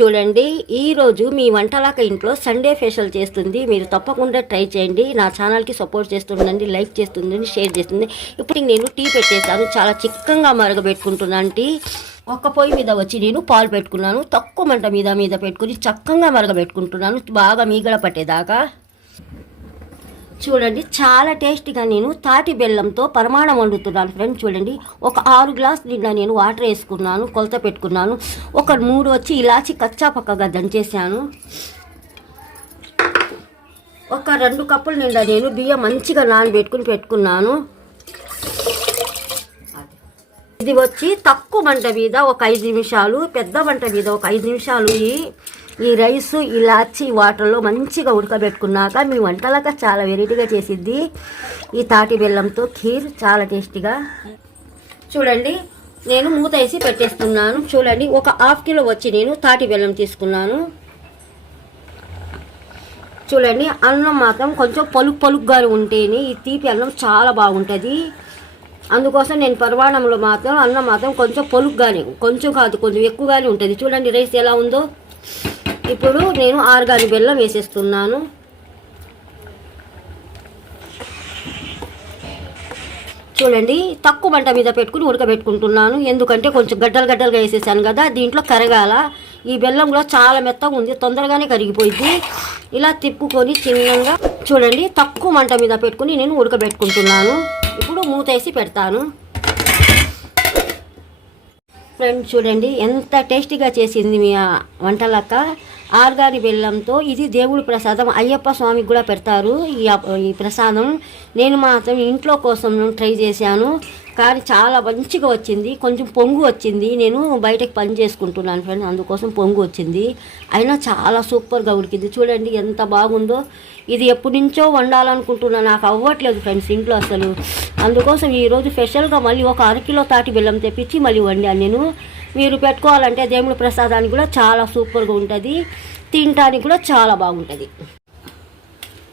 చూడండి ఈరోజు మీ వంటలాక ఇంట్లో సండే ఫేషియల్ చేస్తుంది. మీరు తప్పకుండా ట్రై చేయండి. నా ఛానల్కి సపోర్ట్ చేస్తుండండి లైక్ చేస్తుండండి షేర్ చేస్తుంది ఇప్పుడు నేను టీ పెట్టేశాను. చాలా చిక్కగా మరగబెట్టుకుంటున్నాను టీ ఒక్క పొయ్యి మీద వచ్చి నేను పాలు పెట్టుకున్నాను. తక్కువ మంట మీద మీద పెట్టుకుని చక్కగా మరగబెట్టుకుంటున్నాను. బాగా మీగడ పట్టేదాకా. చూడండి చాలా టేస్టీగా నేను తాటి బెల్లంతో పరమాణం వండుతున్నాను ఫ్రెండ్ చూడండి ఒక ఆరు గ్లాస్ నిండా నేను వాటర్ వేసుకున్నాను కొలత పెట్టుకున్నాను. ఒక మూడు వచ్చి ఇలాచి కచ్చా పక్కగా దంచేసాను ఒక రెండు కప్పులు నిండా నేను బియ్యం మంచిగా నానబెట్టుకుని పెట్టుకున్నాను. ఇది వచ్చి తక్కువ మంట మీద ఒక ఐదు నిమిషాలు పెద్ద మంట మీద ఒక ఐదు నిమిషాలు ఈ రైసు రైస్ ఇలాచి వాటర్లో మంచిగా ఉడకబెట్టుకున్నాక మీ వంటలక చాలా వెరైటీగా చేసిద్ది. ఈ తాటి బెల్లంతో ఖీర్ చాలా టేస్టీగా. చూడండి నేను మూత వేసి పెట్టేస్తున్నాను. చూడండి ఒక హాఫ్ కిలో వచ్చి నేను తాటి బెల్లం తీసుకున్నాను. చూడండి అన్నం మాత్రం కొంచెం పలుకు పలుకుగా ఉంటేనే ఈ తీపి అన్నం చాలా బాగుంటుంది. అందుకోసం నేను పర్వాణంలో మాత్రం అన్నం మాత్రం కొంచెం పొలుగ్గానే కొంచెం కాదు కొంచెం ఎక్కువగానే ఉంటుంది. చూడండి రైస్ ఎలా ఉందో. ఇప్పుడు నేను ఆర్గానిక్ బెల్లం వేసేస్తున్నాను. చూడండి తక్కువ మంట మీద పెట్టుకుని ఉడకబెట్టుకుంటున్నాను. ఎందుకంటే కొంచెం గడ్డలు గడ్డలుగా వేసేసాను కదా దీంట్లో కరగాల. ఈ బెల్లం కూడా చాలా మెత్తగా ఉంది తొందరగానే కరిగిపోయింది. ఇలా తిప్పుకొని చిన్నగా చూడండి తక్కువ మంట మీద పెట్టుకుని నేను ఉడకబెట్టుకుంటున్నాను. ఇప్పుడు మూత వేసి పెడతాను. ఫ్రెండ్ చూడండి ఎంత టేస్టీగా చేసింది మీ వంటలక్క. ఆర్గాని బెల్లంతో ఇది దేవుడి ప్రసాదం. అయ్యప్ప స్వామికి కూడా పెడతారు ఈ ఈ ప్రసాదం. నేను మాత్రం ఇంట్లో కోసం ట్రై చేశాను. కానీ చాలా మంచిగా వచ్చింది. కొంచెం పొంగు వచ్చింది. నేను బయటకు పని చేసుకుంటున్నాను ఫ్రెండ్స్. అందుకోసం పొంగు వచ్చింది. అయినా చాలా సూపర్గా ఉడికింది. చూడండి ఎంత బాగుందో. ఇది ఎప్పటి నుంచో వండాలనుకుంటున్నా. నాకు అవ్వట్లేదు ఫ్రెండ్స్ ఇంట్లో అసలు. అందుకోసం ఈరోజు స్పెషల్గా మళ్ళీ ఒక అరకిలో తాటి బెల్లం తెప్పించి మళ్ళీ వండాను నేను. మీరు పెట్టుకోవాలంటే దేవుడి ప్రసాదానికి కూడా చాలా సూపర్గా ఉంటుంది. తినటానికి కూడా చాలా బాగుంటుంది.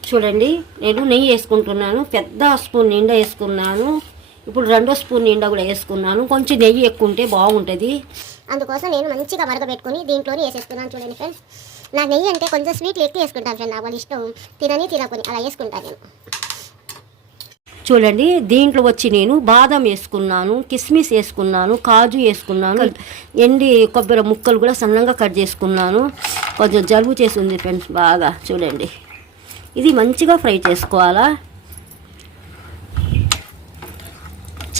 చూడండి నేను నెయ్యి వేసుకుంటున్నాను. పెద్ద స్పూన్ నిండా వేసుకున్నాను. ఇప్పుడు రెండో స్పూన్ నిండా కూడా వేసుకున్నాను. కొంచెం నెయ్యి ఎక్కువ ఉంటే బాగుంటుంది. అందుకోసం నేను మంచిగా మరగబెట్టుకుని దీంట్లోనే వేసేస్తున్నాను చూడండి ఫ్రెండ్స్ నాకు నెయ్యి అంటే కొంచెం స్వీట్లు ఎక్కువ వేసుకుంటాను ఫ్రెండ్ నాకు వాళ్ళ ఇష్టం. తినని తినకొని అలా వేసుకుంటాను నేను. చూడండి దీంట్లో వచ్చి నేను బాదం వేసుకున్నాను కిస్మిస్ వేసుకున్నాను కాజు వేసుకున్నాను ఎండి కొబ్బరి ముక్కలు కూడా సన్నంగా కట్ చేసుకున్నాను. కొంచెం జలుబు చేసి ఉంది ఫ్రెండ్స్ బాగా చూడండి. ఇది మంచిగా ఫ్రై చేసుకోవాలా?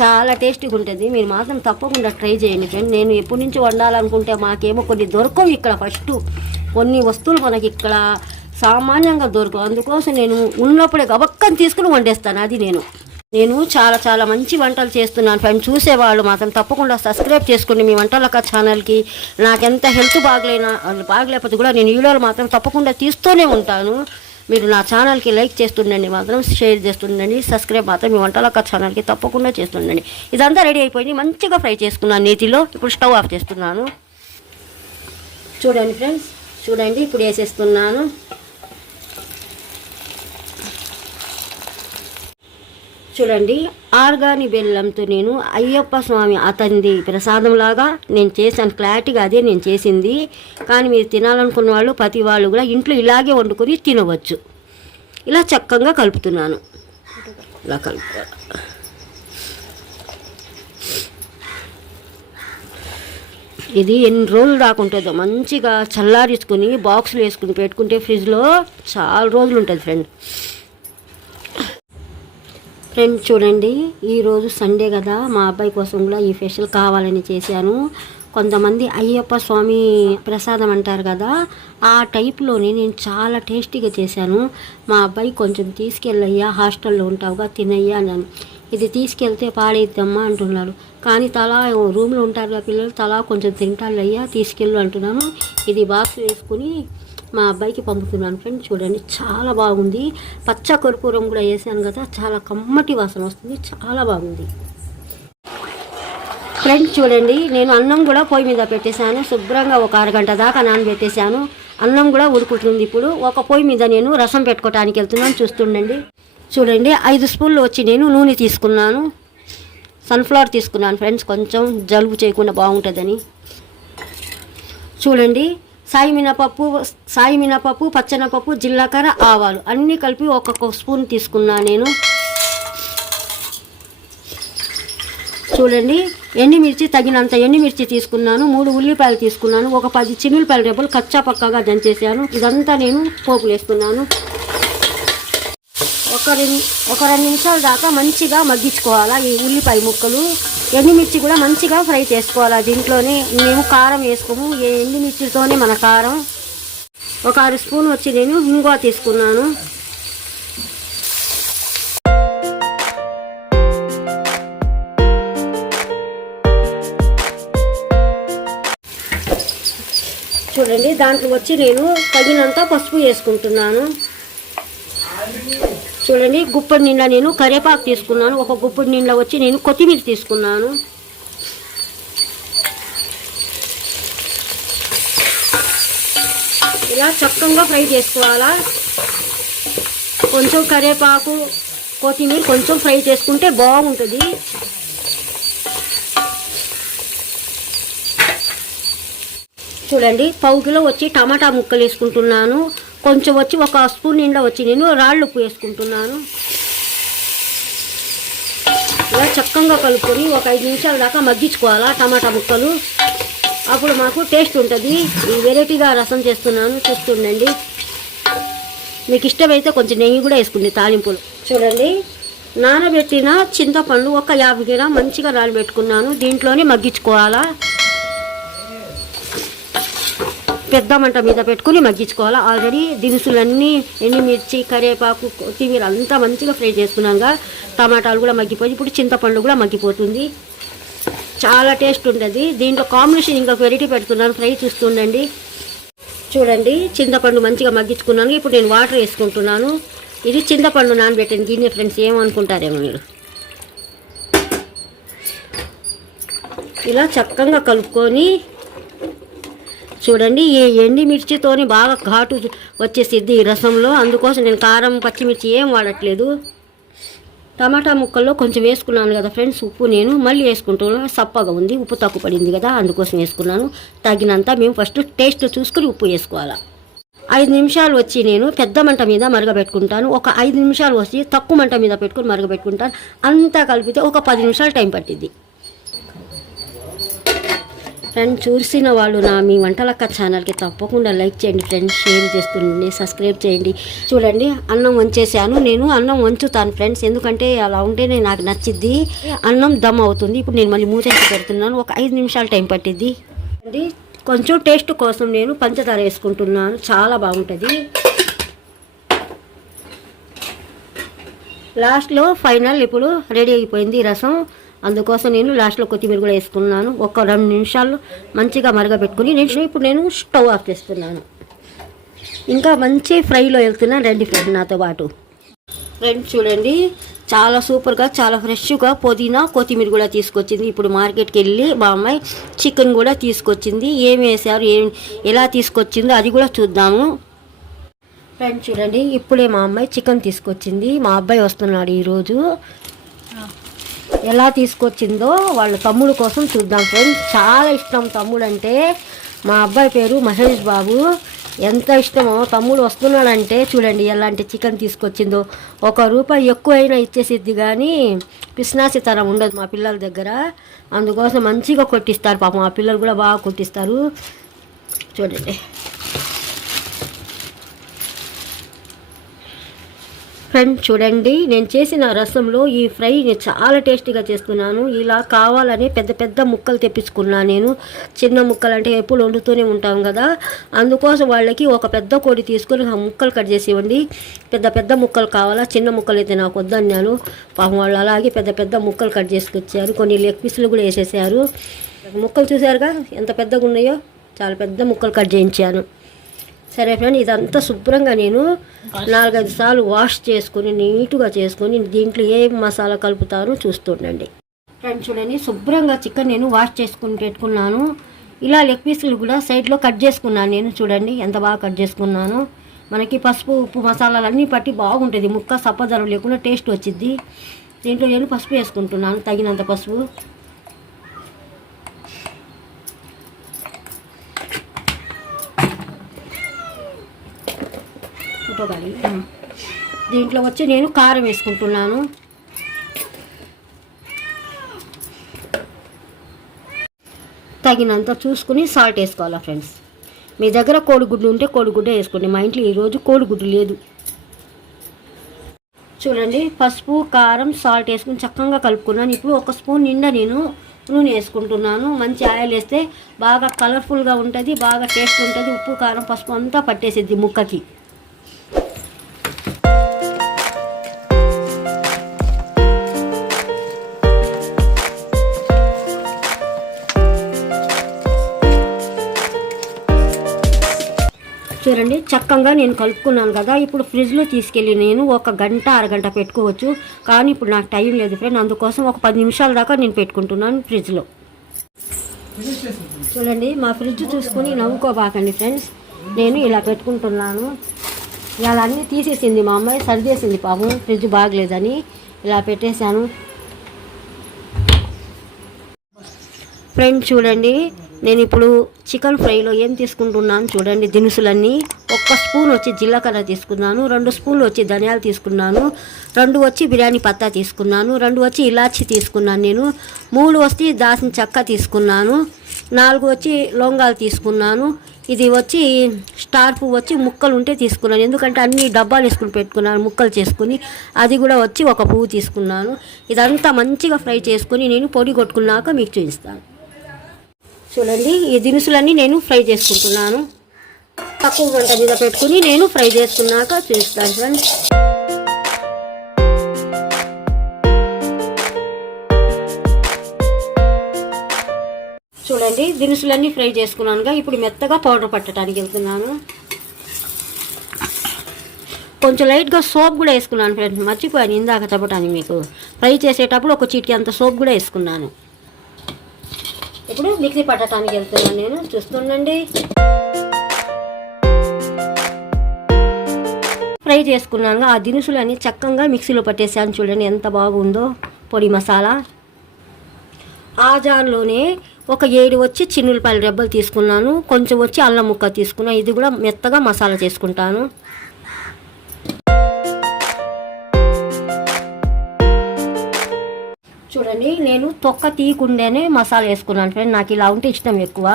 చాలా టేస్టీగా ఉంటుంది. మీరు మాత్రం తప్పకుండా ట్రై చేయండి ఫ్రెండ్ నేను ఎప్పటి నుంచి వండాలనుకుంటే మాకేమో కొన్ని దొరకవు ఇక్కడ ఫస్ట్. కొన్ని వస్తువులు మనకి ఇక్కడ సామాన్యంగా దొరకవు అందుకోసం నేను ఉన్నప్పుడే గబక్కని తీసుకుని వండేస్తాను అది నేను. నేను చాలా చాలా మంచి వంటలు చేస్తున్నాను ఫ్రెండ్ చూసేవాళ్ళు మాత్రం తప్పకుండా సబ్స్క్రైబ్ చేసుకోండి మీ వంటలక ఛానల్కి. నాకెంత హెల్త్ బాగలేనా బాగలేకపోతే కూడా నేను వీడియోలు మాత్రం తప్పకుండా తీస్తూనే ఉంటాను. మీరు నా ఛానల్కి లైక్ చేస్తుండండి మాత్రం షేర్ చేస్తుండండి సబ్స్క్రైబ్ మాత్రం మీ వంటలక్క ఛానల్కి తప్పకుండా చేస్తుండండి. ఇదంతా రెడీ అయిపోయింది మంచిగా ఫ్రై చేసుకున్నాను నేతిలో ఇప్పుడు స్టవ్ ఆఫ్ చేస్తున్నాను. చూడండి ఫ్రెండ్స్ చూడండి ఇప్పుడు వేసేస్తున్నాను. చూడండి. ఆర్గాని బెల్లంతో నేను అయ్యప్ప స్వామి అతనిది ప్రసాదంలాగా నేను చేశాను. క్లారిటీగా అదే నేను చేసింది. కానీ మీరు తినాలనుకున్న వాళ్ళు ప్రతి వాళ్ళు కూడా ఇంట్లో ఇలాగే వండుకొని తినవచ్చు. ఇలా చక్కగా కలుపుతున్నాను. ఇలా కలుపు ఇది ఎన్ని రోజులు రాకుంటుందో మంచిగా చల్లారించుకుని బాక్సులు వేసుకుని పెట్టుకుంటే ఫ్రిడ్జ్లో చాలా రోజులు ఉంటుంది ఫ్రెండ్. ఫ్రెండ్స్ చూడండి ఈరోజు సండే కదా మా అబ్బాయి కోసం కూడా ఈ ఫెషల్ కావాలని చేశాను. కొంతమంది అయ్యప్ప స్వామి ప్రసాదం అంటారు కదా ఆ టైప్లోనే నేను చాలా టేస్టీగా చేశాను. మా అబ్బాయి కొంచెం తీసుకెళ్ళయ్యా హాస్టల్లో ఉంటావుగా తినయ్యా అన్నాను. ఇది తీసుకెళ్తే పాడైద్దమ్మా అంటున్నాడు. కానీ తలా రూమ్లో ఉంటారు కదా పిల్లలు తలా కొంచెం తింటాలయ్యా తీసుకెళ్ళు అంటున్నాను. ఇది బాక్స్ వేసుకుని మా అబ్బాయికి పంపుతున్నాను ఫ్రెండ్ చూడండి చాలా బాగుంది. పచ్చ కర్పూరం కూడా వేసాను కదా చాలా కమ్మటి వాసన వస్తుంది చాలా బాగుంది. ఫ్రెండ్ చూడండి నేను అన్నం కూడా పొయ్యి మీద పెట్టేశాను శుభ్రంగా ఒక అరగంట దాకా నానబెట్టేశాను. అన్నం కూడా ఉడుకుతుంది ఇప్పుడు ఒక పొయ్యి మీద నేను రసం పెట్టుకోవటానికి వెళ్తున్నాను చూస్తుండండి. చూడండి ఐదు స్పూన్లు వచ్చి నేను నూనె తీసుకున్నాను. సన్ఫ్లవర్ తీసుకున్నాను ఫ్రెండ్స్ కొంచెం జలుబు చేయకుండా బాగుంటుందని. చూడండి సాయి మినపప్పు సాయి మినపప్పు పచ్చనపప్పు జీలకర్ర ఆవాలు అన్నీ కలిపి ఒక్కొక్క స్పూన్ తీసుకున్నాను నేను. చూడండి ఎండుమిర్చి తగినంత ఎండుమిర్చి తీసుకున్నాను మూడు ఉల్లిపాయలు తీసుకున్నాను ఒక పది చిన్నులపాయల రేపులు కచ్చా పక్కగా దంచేసాను ఇదంతా నేను పోపులు వేస్తున్నాను. ఒక రెండు ఒక రెండు నిమిషాల దాకా మంచిగా మగ్గించుకోవాలా ఈ ఉల్లిపాయ ముక్కలు? ఎండుమిర్చి కూడా మంచిగా ఫ్రై చేసుకోవాలి. దీంట్లోనే మేము కారం వేసుకోము. ఈ ఎండుమిర్చితోనే మన కారం. ఒక ఆరు స్పూన్ వచ్చి నేను ఇంగువ తీసుకున్నాను. చూడండి దాంట్లో వచ్చి నేను తగినంత పసుపు వేసుకుంటున్నాను. చూడండి గుప్పటి నిండా నేను కరివేపాకు తీసుకున్నాను. ఒక గుప్పటి నిండా వచ్చి నేను కొత్తిమీర తీసుకున్నాను. ఇలా చక్కగా ఫ్రై చేసుకోవాలా? కొంచెం కరివేపాకు కొత్తిమీర కొంచెం ఫ్రై చేసుకుంటే బాగుంటుంది. చూడండి పావు కిలో వచ్చి టమాటా ముక్కలు వేసుకుంటున్నాను. కొంచెం వచ్చి ఒక స్పూన్ నిండా వచ్చి నేను రాళ్ళు ఉప్పు వేసుకుంటున్నాను. ఇలా చక్కగా కలుపుకొని ఒక ఐదు నిమిషాల దాకా మగ్గించుకోవాలా టమాటా ముక్కలు. అప్పుడు మాకు టేస్ట్ ఉంటుంది. ఈ వెరైటీగా రసం చేస్తున్నాను. చూస్తుండండి. మీకు ఇష్టమైతే కొంచెం నెయ్యి కూడా వేసుకుంది తాలింపులు. చూడండి. నానబెట్టిన చింతపండు ఒక యాభై గ్రామ్ మంచిగా నానబెట్టుకున్నాను దీంట్లోనే మగ్గించుకోవాలా. పెద్ద మంట మీద పెట్టుకుని మగ్గించుకోవాలి? ఆల్రెడీ దినుసులన్నీ ఎండుమిర్చి కరివేపాకు కొత్తిమీర అంతా మంచిగా ఫ్రై చేసుకున్నాక టమాటాలు కూడా మగ్గిపోయి ఇప్పుడు చింతపండు కూడా మగ్గిపోతుంది. చాలా టేస్ట్ ఉంటుంది. దీంట్లో కాంబినేషన్ ఇంకొక వెరైటీ పెడుతున్నాను. ఫ్రై చూస్తుండండి చూడండి చింతపండు మంచిగా మగ్గించుకున్నాను. ఇప్పుడు నేను వాటర్ వేసుకుంటున్నాను. ఇది చింతపండు నానబెట్టిన గిన్నె ఫ్రెండ్స్ ఏమనుకుంటారేమో మీరు? ఇలా చక్కగా కలుపుకొని చూడండి ఈ ఎండి మిర్చితోని బాగా ఘాటు వచ్చేసిద్ది ఈ రసంలో. అందుకోసం నేను కారం పచ్చిమిర్చి ఏం వాడట్లేదు. టమాటా ముక్కల్లో కొంచెం వేసుకున్నాను కదా ఫ్రెండ్స్ ఉప్పు నేను మళ్ళీ వేసుకుంటున్నాను సప్పగా ఉంది ఉప్పు తక్కువ పడింది కదా అందుకోసం వేసుకున్నాను. తగినంత మేము ఫస్ట్ టేస్ట్ చూసుకుని ఉప్పు వేసుకోవాలి. ఐదు నిమిషాలు వచ్చి నేను పెద్ద మంట మీద మరగబెట్టుకుంటాను. ఒక ఐదు నిమిషాలు వచ్చి తక్కువ మంట మీద పెట్టుకుని మరగబెట్టుకుంటాను. అంతా కలిపితే ఒక పది నిమిషాలు టైం పట్టింది ఫ్రెండ్ చూసిన వాళ్ళు నా మీ వంటలక్క ఛానల్కి తప్పకుండా లైక్ చేయండి ఫ్రెండ్స్ షేర్ చేస్తుండండి సబ్స్క్రైబ్ చేయండి. చూడండి అన్నం వంచేసాను. నేను అన్నం వంచుతాను ఫ్రెండ్స్ ఎందుకంటే అలా ఉంటేనే నాకు నచ్చిద్ది. అన్నం దమ్ అవుతుంది. ఇప్పుడు నేను మళ్ళీ మూతేసి పెడుతున్నాను. ఒక ఐదు నిమిషాలు టైం పట్టిద్ది. అండి కొంచెం టేస్ట్ కోసం నేను పంచదార వేసుకుంటున్నాను. చాలా బాగుంటుంది. లాస్ట్లో ఫైనల్ ఇప్పుడు రెడీ అయిపోయింది రసం. అందుకోసం నేను లాస్ట్లో కొత్తిమీర కూడా వేసుకున్నాను. ఒక రెండు నిమిషాలు మంచిగా మరగబెట్టుకుని నేను ఇప్పుడు నేను స్టవ్ ఆఫ్ చేస్తున్నాను. ఇంకా మంచి ఫ్రైలో వెళ్తున్నాను రండి ఫ్రెండ్ నాతో పాటు. ఫ్రెండ్ చూడండి చాలా సూపర్గా చాలా ఫ్రెష్గా పుదీనా కొత్తిమీర కూడా తీసుకొచ్చింది. ఇప్పుడు మార్కెట్కి వెళ్ళి మా అమ్మాయి చికెన్ కూడా తీసుకొచ్చింది. ఏమి వేసారు ఏం ఎలా తీసుకొచ్చిందో అది కూడా చూద్దాము. ఫ్రెండ్ చూడండి ఇప్పుడే మా అమ్మాయి చికెన్ తీసుకొచ్చింది. మా అబ్బాయి వస్తున్నాడు ఈరోజు. ఎలా తీసుకొచ్చిందో వాళ్ళ తమ్ముడు కోసం చూద్దాం ఫ్రెండ్స్. చాలా ఇష్టం తమ్ముడు అంటే మా అబ్బాయి పేరు మహేష్ బాబు. ఎంత ఇష్టమో తమ్ముడు వస్తున్నాడంటే చూడండి ఎలాంటి చికెన్ తీసుకొచ్చిందో. ఒక రూపాయి ఎక్కువైనా ఇచ్చేసిద్ది కానీ పిస్నాసితనం ఉండదు మా పిల్లల దగ్గర. అందుకోసం మంచిగా కొట్టిస్తారు పాపం మా పిల్లలు కూడా బాగా కొట్టిస్తారు. చూడండి. ఫ్రెండ్ చూడండి నేను చేసిన రసంలో ఈ ఫ్రై చాలా టేస్టీగా చేస్తున్నాను. ఇలా కావాలని పెద్ద పెద్ద ముక్కలు తెప్పించుకున్నాను నేను. చిన్న ముక్కలు అంటే ఎప్పుడు వండుతూనే ఉంటాం కదా. అందుకోసం వాళ్ళకి ఒక పెద్ద కోడి తీసుకొని ఆ ముక్కలు కట్ చేసి ఇవ్వండి పెద్ద పెద్ద ముక్కలు కావాలా? చిన్న ముక్కలు అయితే నాకు వద్దన్నాను పాపం వాళ్ళు అలాగే పెద్ద పెద్ద ముక్కలు కట్ చేసుకొచ్చారు కొన్ని లెగ్ పీసులు కూడా వేసేసారు. ముక్కలు చూసారుగా? ఎంత పెద్దగా ఉన్నాయో? చాలా పెద్ద ముక్కలు కట్ చేయించాను. సరే ఫ్రెండ్ ఇదంతా శుభ్రంగా నేను నాలుగైదు సార్లు వాష్ చేసుకొని నీట్గా చేసుకొని దీంట్లో ఏ మసాలా కలుపుతారో చూస్తుండండి. ఫ్రెండ్ చూడండి శుభ్రంగా చికెన్ నేను వాష్ చేసుకుని పెట్టుకున్నాను. ఇలా లెగ్ పీసులు కూడా సైడ్లో కట్ చేసుకున్నాను నేను చూడండి ఎంత బాగా కట్ చేసుకున్నాను. మనకి పసుపు ఉప్పు మసాలాలు అన్నీ పట్టి బాగుంటుంది. ముక్క సప్పదరం లేకుండా టేస్ట్ వచ్చింది దీంట్లో నేను పసుపు వేసుకుంటున్నాను తగినంత పసుపు. ఫోటో దీంట్లో వచ్చి నేను కారం వేసుకుంటున్నాను. తగినంత చూసుకుని సాల్ట్ వేసుకోవాలా ఫ్రెండ్స్ మీ దగ్గర కోడిగుడ్డు ఉంటే కోడిగుడ్డే వేసుకోండి. మా ఇంట్లో ఈరోజు కోడిగుడ్డు లేదు. చూడండి పసుపు కారం సాల్ట్ వేసుకుని చక్కగా కలుపుకున్నాను. ఇప్పుడు ఒక స్పూన్ నిండా నేను నూనె వేసుకుంటున్నాను. మంచి ఆయిల్ వేస్తే బాగా కలర్ఫుల్గా ఉంటుంది బాగా టేస్ట్ ఉంటుంది. ఉప్పు కారం పసుపు అంతా పట్టేసేది ముక్కకి. చూడండి చక్కగా నేను కలుపుకున్నాను కదా. ఇప్పుడు ఫ్రిడ్జ్లో తీసుకెళ్ళి నేను ఒక గంట అరగంట పెట్టుకోవచ్చు. కానీ ఇప్పుడు నాకు టైం లేదు ఫ్రెండ్ అందుకోసం ఒక పది నిమిషాల దాకా నేను పెట్టుకుంటున్నాను ఫ్రిడ్జ్లో. చూడండి మా ఫ్రిడ్జ్ చూసుకుని నవ్వుకోబాకండి ఫ్రెండ్స్. నేను ఇలా పెట్టుకుంటున్నాను. ఇలా అన్నీ తీసేసింది మా అమ్మాయి సరిచేసింది పాపం ఫ్రిడ్జ్ బాగలేదని ఇలా పెట్టేశాను. ఫ్రెండ్ చూడండి నేను ఇప్పుడు చికెన్ ఫ్రైలో ఏం తీసుకుంటున్నాను చూడండి దినుసులన్నీ. ఒక్క స్పూన్ వచ్చి జీలకర్ర తీసుకున్నాను రెండు స్పూన్లు వచ్చి ధనియాలు తీసుకున్నాను రెండు వచ్చి బిర్యానీ పత్తా తీసుకున్నాను రెండు వచ్చి ఇలాచి తీసుకున్నాను నేను మూడు వచ్చి దాసిన చెక్క తీసుకున్నాను నాలుగు వచ్చి లొంగాలు తీసుకున్నాను ఇది వచ్చి స్టార్ పువ్వు వచ్చి ముక్కలు ఉంటే తీసుకున్నాను. ఎందుకంటే అన్ని డబ్బాలు వేసుకుని పెట్టుకున్నాను ముక్కలు చేసుకుని. అది కూడా వచ్చి ఒక పువ్వు తీసుకున్నాను. ఇదంతా మంచిగా ఫ్రై చేసుకుని నేను పొడి కొట్టుకున్నాక మీకు చూపిస్తాను. చూడండి ఈ దినుసులన్నీ నేను ఫ్రై చేసుకుంటున్నాను. తక్కువ గంట మీద పెట్టుకుని నేను ఫ్రై చేసుకున్నాక చూస్తాను ఫ్రెండ్స్. చూడండి దినుసులన్నీ ఫ్రై చేసుకున్నానుగా ఇప్పుడు మెత్తగా పౌడర్ పట్టడానికి వెళ్తున్నాను. కొంచెం లైట్గా సోప్ కూడా వేసుకున్నాను ఫ్రెండ్స్ మర్చిపోయాను ఇందాక చెప్పడానికి మీకు. ఫ్రై చేసేటప్పుడు ఒక చిటికి అంత సోప్ కూడా వేసుకున్నాను. ఇప్పుడు మిక్సీ పట్టడానికి వెళ్తున్నాను నేను. చూస్తుండండి. ఫ్రై చేసుకున్నాను ఆ దినుసులన్నీ చక్కగా మిక్సీలో పట్టేసాను చూడండి ఎంత బాగుందో. పొడి మసాలా. ఆ జార్లోనే ఒక ఏడు వచ్చి చిన్నులపాయల రెబ్బలు తీసుకున్నాను. కొంచెం వచ్చి అల్లం ముక్క తీసుకున్నాను ఇది కూడా మెత్తగా మసాలా చేసుకుంటాను. చూడండి నేను తొక్క తీయకుండానే మసాలా వేసుకున్నాను ఫ్రెండ్ నాకు ఇలా ఉంటే ఇష్టం ఎక్కువ.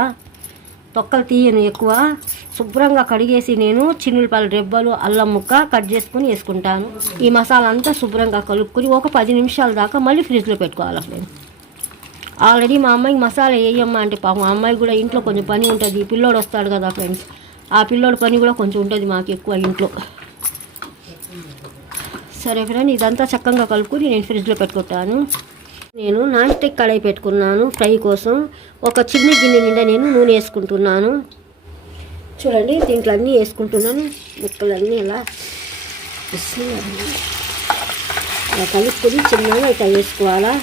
తొక్కలు తీయను ఎక్కువ. శుభ్రంగా కడిగేసి నేను చిన్నులపాయల రెబ్బలు అల్లం ముక్క కట్ చేసుకుని వేసుకుంటాను. ఈ మసాలా అంతా శుభ్రంగా కలుపుకుని ఒక పది నిమిషాల దాకా మళ్ళీ ఫ్రిడ్జ్లో పెట్టుకోవాలి ఫ్రెండ్ ఆల్రెడీ మా అమ్మాయికి మసాలా వేయమ్మా అంటే పాపం. మా అమ్మాయి కూడా ఇంట్లో కొంచెం పని ఉంటుంది. పిల్లోడు వస్తాడు కదా ఫ్రెండ్స్ ఆ పిల్లోడు పని కూడా కొంచెం ఉంటుంది మాకు ఎక్కువ ఇంట్లో. సరే ఫ్రెండ్ ఇదంతా చక్కగా కలుపుకొని నేను ఫ్రిడ్జ్లో పెట్టుకుంటాను. నేను నాన్ స్టిక్ కడాయి పెట్టుకున్నాను ఫ్రై కోసం ఒక చిన్న గిన్నె నిండా నేను నూనె వేసుకుంటున్నాను. చూడండి దీంట్లో అన్నీ వేసుకుంటున్నాను. ముక్కలన్నీ ఇలా ఇలా కలుపుకొని చిన్నగా ఇట్లా వేసుకోవాలా?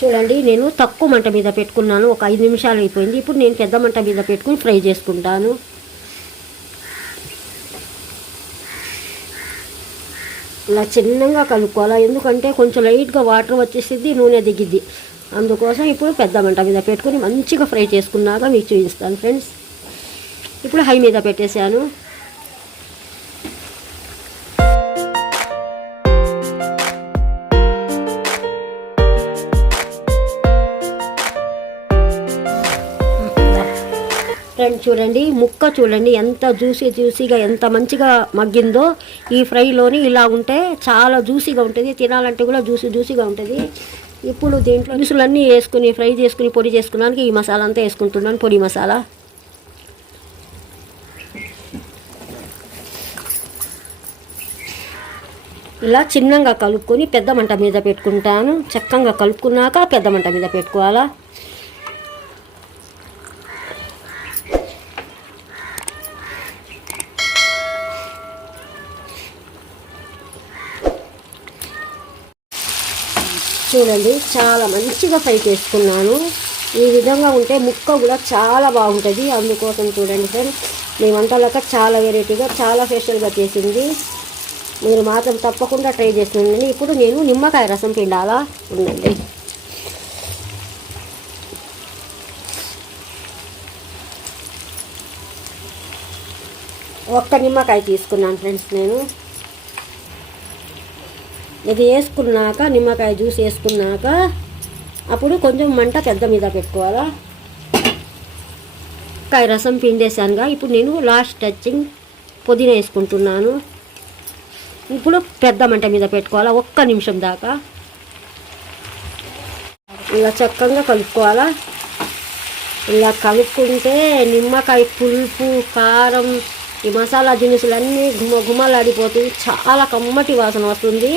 చూడండి నేను తక్కువ మంట మీద పెట్టుకున్నాను ఒక ఐదు నిమిషాలు అయిపోయింది. ఇప్పుడు నేను పెద్ద మంట మీద పెట్టుకుని ఫ్రై చేసుకుంటాను. ఇలా చిన్నగా కలుపుకోవాలి ఎందుకంటే కొంచెం లైట్గా వాటర్ వచ్చేసింది నూనె దిగిద్ది. అందుకోసం ఇప్పుడు పెద్ద మంట మీద పెట్టుకుని మంచిగా ఫ్రై చేసుకున్నాక మీకు చూపిస్తాను ఫ్రెండ్స్. ఇప్పుడు హై మీద పెట్టేశాను. ఫ్రెండ్ చూడండి ముక్క చూడండి ఎంత జ్యూసీ జ్యూసీగా ఎంత మంచిగా మగ్గిందో ఈ ఫ్రైలోని ఇలా ఉంటే చాలా జ్యూసీగా ఉంటుంది. తినాలంటే కూడా జ్యూసీ జ్యూసీగా ఉంటుంది. ఇప్పుడు దీంట్లో జ్యూసులన్నీ వేసుకుని ఫ్రై చేసుకుని పొడి చేసుకున్నానికి ఈ మసాలా అంతా వేసుకుంటున్నాను. పొడి మసాలా. ఇలా చిన్నగా కలుపుకొని పెద్ద మంట మీద పెట్టుకుంటాను. చక్కగా కలుపుకున్నాక పెద్ద మంట మీద పెట్టుకోవాలా. చూడండి చాలా మంచిగా ఫ్రై చేసుకున్నాను. ఈ విధంగా ఉంటే ముక్క కూడా చాలా బాగుంటుంది. అందుకోసం చూడండి సార్ మీ వంటలక చాలా వెరైటీగా చాలా స్పెషల్గా చేసింది. మీరు మాత్రం తప్పకుండా ట్రై చేస్తుండండి ఇప్పుడు నేను నిమ్మకాయ రసం పిండాలా? ఉండండి. ఒక్క నిమ్మకాయ తీసుకున్నాను ఫ్రెండ్స్ నేను. ఇది వేసుకున్నాక నిమ్మకాయ జ్యూస్ వేసుకున్నాక అప్పుడు కొంచెం మంట పెద్ద మీద పెట్టుకోవాలా? కాయ రసం పిండేశానుగా ఇప్పుడు నేను లాస్ట్ టచింగ్ పుదీనా వేసుకుంటున్నాను. ఇప్పుడు పెద్ద మంట మీద పెట్టుకోవాలా ఒక్క నిమిషం దాకా? ఇలా చక్కగా కలుపుకోవాలా? ఇలా కలుపుకుంటే నిమ్మకాయ పులుపు కారం ఈ మసాలా దినుసులన్నీ గుమ గుమలాడిపోతుంది చాలా కమ్మటి వాసన వస్తుంది.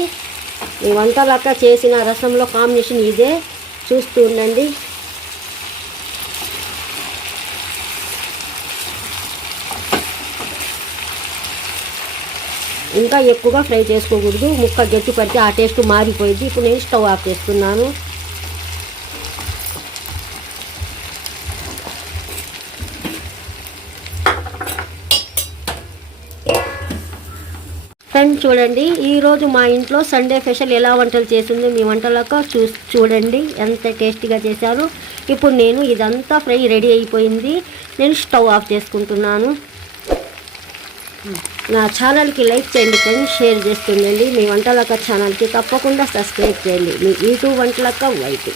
ఈ వంటలక్క చేసిన రసంలో కాంబినేషన్ ఇదే. చూస్తూ ఉండండి. ఇంకా ఎక్కువగా ఫ్రై చేసుకోకూడదు. ముక్క గట్టి పడితే ఆ టేస్ట్ మారిపోయింది. ఇప్పుడు నేను స్టవ్ ఆఫ్ చేస్తున్నాను. ఫ్రెండ్స్ చూడండి. ఈరోజు మా ఇంట్లో సండే స్పెషల్ ఎలా వంటలు చేసిందో మీ వంటలకు చూ చూడండి. ఎంత టేస్టీగా చేశారు. ఇప్పుడు నేను ఇదంతా ఫ్రై రెడీ అయిపోయింది. నేను స్టవ్ ఆఫ్ చేసుకుంటున్నాను. నా ఛానల్కి లైక్ చేయండి ఫ్రెండ్స్ షేర్ చేస్తుండండి. మీ వంటలక్క ఛానల్కి తప్పకుండా సబ్స్క్రైబ్ చేయండి. మీ యూట్యూబ్ వంటలక్క వైట్